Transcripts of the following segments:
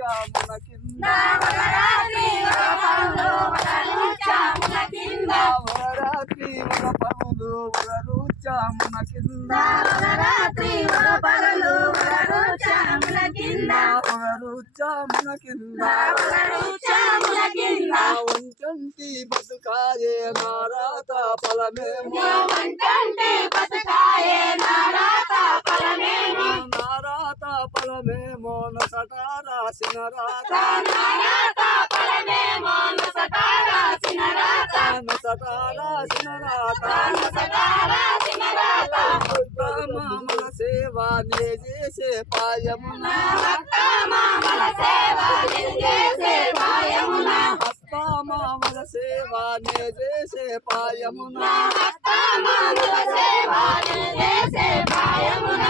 చాముల కింద నవరాత్రి వరపరులు వరలు చాముల కింద నవరాత్రి వరపరులు వరలు చాముల కింద నవరాత్రి వరపరులు వరలు చాముల కింద వరలు చాముల కింద వరలు చాముల కింద వంటంటి బతుకాయే నారాత ఫలమేమో వంటంటి బతుకాయే నారాత ఫలమేమో నారాత ఫలమేమో నొసట రాసిన రాత నారాత ఫలమేమో నొసట రాసిన రాత నొసట రాసిన రాత నొసట రాసిన రాత మామల సేవ నే చేసే పాయమున మామల సేవ చేసే పాయమున మామల సేవ నే చేసే పాయమున మామల సేవ చేసే పాయమున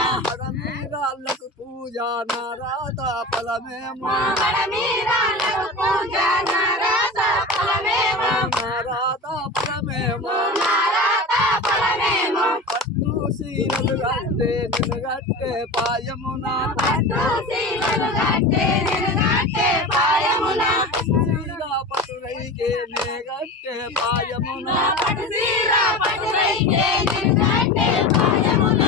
మీరాళ్ళకు పూజ నారాత ఫలమేమో మీరాళ్ళకు పూజ నారాత ఫలమేమో నారాత ఫలమేమో నారాత ఫలమేమో పట్టు సీరలు గట్టే నిన్ను గట్టే పాయమున పట్టు సీరలు గట్టే నిన్ను గట్టే పాయమున సీర పటురైకే నే గట్టే పాయమున పట్టు సీర పట్టురైకే నిన్ను గట్టే పాయమున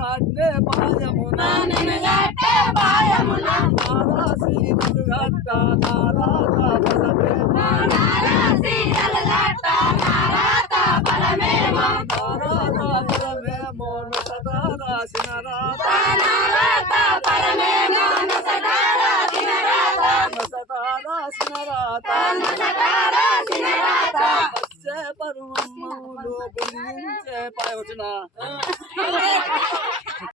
గట్టే పాయమున నిన్ను గట్టే పాయమున నారా సీరలు గట్ట నారాత ఫలమేమో నారా సీరలు గట్ట నారాత ఫలమేమో నారాత ఫలమేమో నొసట రాసిన రాత నారాత ఫలమేమో నొసట రాసిన రాత నొసట రాసిన రాత నొసట రాసిన రాత వచ్చే పరుమములు బొందించే పాయ వచ్చిన